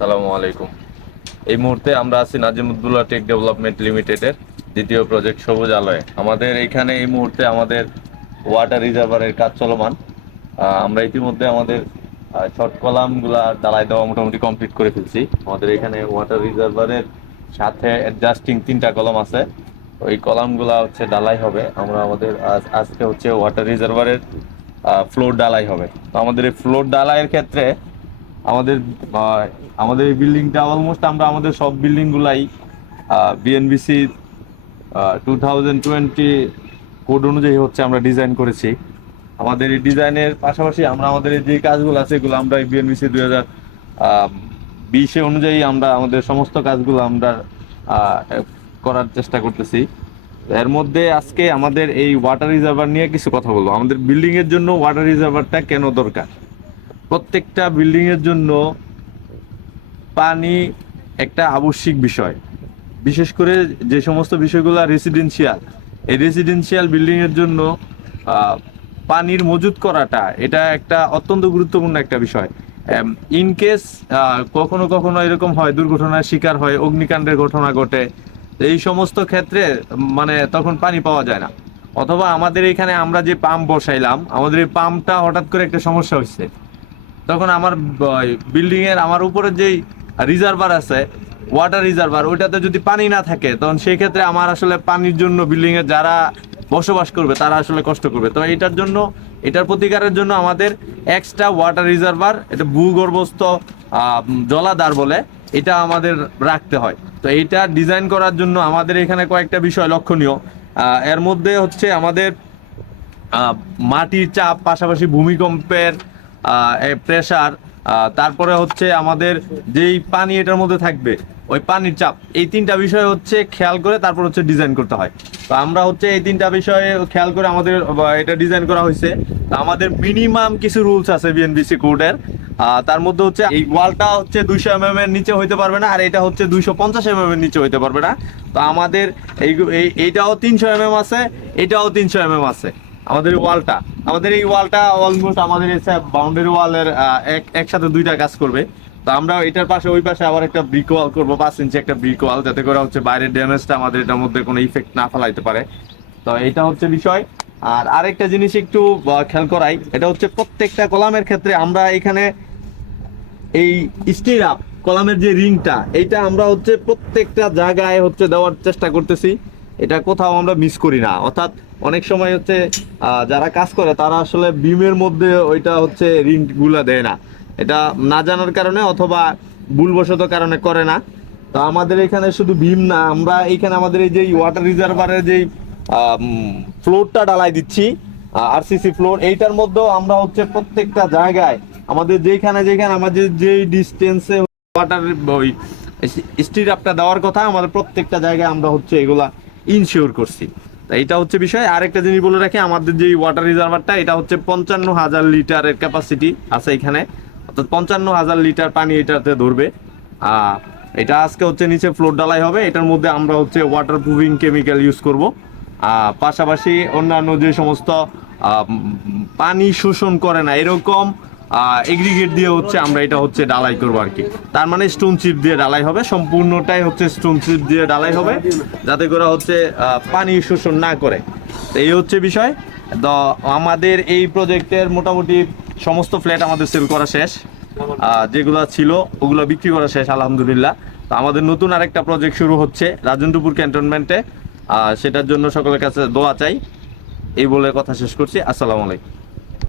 সালামু আলাইকুম। এই মুহূর্তে আমরা আছি নাজিমুদ্দুল্লাহ টেক ডেভেলপমেন্ট লিমিটেডের দ্বিতীয় প্রজেক্ট সবুজ আলয়ে। আমাদের এখানে এই মুহূর্তে আমাদের ওয়াটার রিজার্ভারের কাজ চলমান। আমরা ইতিমধ্যে আমাদের শর্ট কলামগুলা ডালাই দেওয়া মোটামুটি কমপ্লিট করে ফেলছি। আমাদের এখানে ওয়াটার রিজার্ভারের সাথে অ্যাডজাস্টিং তিনটা কলম আছে। ওই কলামগুলা হচ্ছে ডালাই হবে। আমরা আমাদের আজ- আজকে হচ্ছে ওয়াটার রিজার্ভারের ফ্লোর ডালাই হবে। তো আমাদের এই ফ্লোর ডালাইয়ের ক্ষেত্রে আমাদের আমাদের এই বিল্ডিংটা অলমোস্ট আমরা আমাদের সব বিল্ডিংগুলাই BNBC two thousand twenty code অনুযায়ী হচ্ছে আমরা ডিজাইন করেছি। আমাদের এই ডিজাইনের পাশাপাশি আমরা আমাদের যে কাজগুলো আছে, এগুলো আমরা বিএনবিসি দুই হাজার বিশে অনুযায়ী আমরা আমাদের সমস্ত কাজগুলো আমরা করার চেষ্টা করতেছি। এর মধ্যে আজকে আমাদের এই ওয়াটার রিজার্ভার নিয়ে কিছু কথা বলব। আমাদের বিল্ডিংয়ের জন্য ওয়াটার রিজার্ভারটা কেন দরকার? প্রত্যেকটা বিল্ডিং এর জন্য পানি একটা আবশ্যিক বিষয়। বিশেষ করে যে সমস্ত বিষয়গুলো রেসিডেন্সিয়াল এই রেসিডেন্সিয়াল বিল্ডিং এর জন্য পানির মজুত করাটা এটা একটা অত্যন্ত গুরুত্বপূর্ণ একটা বিষয়। ইন কেস কখনো কখনো এরকম হয়, দুর্ঘটনার শিকার হয়, অগ্নিকাণ্ডের ঘটনা ঘটে, এই সমস্ত ক্ষেত্রে মানে তখন পানি পাওয়া যায় না। অথবা আমাদের এখানে আমরা যে পাম্প বসাইলাম, আমাদের এই পাম্পটা হঠাৎ করে একটা সমস্যা হচ্ছে তখন আমার বিল্ডিং এর আমার উপরে যেই রিজার্ভার আছে ওয়াটার রিজার্ভার ওইটাতে যদি পানি না থাকে, তখন সেই ক্ষেত্রে আমার আসলে পানির জন্য বিল্ডিং এ যারা বসবাস করবে, তারা আসলে কষ্ট করবে। তো এটার জন্য, এটার প্রতিকারের জন্য আমাদের এক্সট্রা ওয়াটার রিজার্ভার এটা ভূগর্ভস্থ জলাধার বলে, এটা আমাদের রাখতে হয়। তো এইটা ডিজাইন করার জন্য আমাদের এখানে কয়েকটা বিষয় লক্ষণীয়। এর মধ্যে হচ্ছে আমাদের মাটির চাপ, পাশাপাশি ভূমিকম্পের প্রেসার তারপরে হচ্ছে আমাদের যেই পানি এটার মধ্যে থাকবে, ওই পানির চাপ, এই তিনটা বিষয় হচ্ছে খেয়াল করে তারপর হচ্ছে ডিজাইন করতে হয়। তো আমরা হচ্ছে এই তিনটা বিষয়ে খেয়াল করে আমাদের এটা ডিজাইন করা হয়েছে। তো আমাদের মিনিমাম কিছু রুলস আছে বিএনবিসি কোডের তার মধ্যে হচ্ছে এই ওয়ালটা হচ্ছে দুইশো এম এর নিচে হইতে পারবে না, আর এটা হচ্ছে দুইশো পঞ্চাশ এম এর নিচে হইতে পারবে না। তো আমাদের এই- এইটাও তিনশো এম এম আছে, এটাও তিনশো এম এম আছে। আমাদের ওয়ালটা, আমাদের এই ওয়ালটা অলমোস্ট আমাদের বাউন্ডারি ওয়ালের এক, একসাথে দুইটা কাজ করবে। তো আমরা এটার পাশে, ওই পাশে আবার একটা ব্রিক ওয়াল করব, পাঁচ ইঞ্চি একটা ব্রিক ওয়াল যাতে করে হচ্ছে বাইরের ড্যামেজটা আমাদের এটার মধ্যে কোনো ইফেক্ট না ফেলাইতে পারে। তো এটা হচ্ছে বিষয়। আর আরেকটা জিনিস একটু খেয়াল করাই, এটা হচ্ছে প্রত্যেকটা কলামের ক্ষেত্রে আমরা এখানে এই স্টির আপ কলামের যে রিংটা, এইটা আমরা হচ্ছে প্রত্যেকটা জায়গায় হচ্ছে দেওয়ার চেষ্টা করতেছি। এটা কোথাও আমরা মিস করি না। অর্থাৎ অনেক সময় হচ্ছে যারা কাজ করে, তারা আসলে বিমের মধ্যে ওইটা হচ্ছে রিংগুলা দেয় না। এটা না জানার কারণে অথবা ভুলবশত কারণে করে না। তো আমাদের এখানে শুধু বিম না, আমরা এখানে আমাদের এই যে ওয়াটার রিজার্ভারের যেই ফ্লোরটা ডালাই দিচ্ছি আরসিসি ফ্লোর এইটার মধ্যেও আমরা হচ্ছে প্রত্যেকটা জায়গায় আমাদের যেখানে যেখানে আমাদের যেই ডিস্টেন্সে ওয়াটার ওই স্টির আপটা দেওয়ার কথা, আমাদের প্রত্যেকটা জায়গায় আমরা হচ্ছে এগুলা ইনশিওর করছি। এটা হচ্ছে বিষয়। আরেকটা জিনিস বলে রাখি, আমাদের যে ওয়াটার রিজার্ভারটা এটা হচ্ছে পঞ্চান্ন হাজার লিটারের ক্যাপাসিটি আছে এখানে। অর্থাৎ পঞ্চান্ন হাজার লিটার পানি এটাতে ধরবে। এটা আজকে হচ্ছে নিচে ফ্লোর ডালাই হবে। এটার মধ্যে আমরা হচ্ছে ওয়াটার প্রুফিং কেমিক্যাল ইউজ করব পাশাপাশি অন্যান্য যে সমস্ত পানি শোষণ করে না, এরকম এগ্রিগেট দিয়ে হচ্ছে আমরা এটা হচ্ছে ডালাই করব আর কি। তার মানে স্টোন চিপ দিয়ে ডালাই হবে, সম্পূর্ণটাই হচ্ছে স্টোন চিপ দিয়ে ডালাই হবে, যাতে করে হচ্ছে পানি শোষণ না করে। এই হচ্ছে বিষয়। তো আমাদের এই প্রজেক্টের মোটামুটি সমস্ত ফ্ল্যাট আমাদের সেল করা শেষ। যেগুলো ছিল, ওগুলো বিক্রি করা শেষ, আলহামদুলিল্লাহ। তো আমাদের নতুন আরেকটা প্রজেক্ট শুরু হচ্ছে রাজেন্দ্রপুর ক্যান্টনমেন্টে। সেটার জন্য সকলের কাছে দোয়া চাই। এই বলে কথা শেষ করছি। আসসালামু আলাইকুম।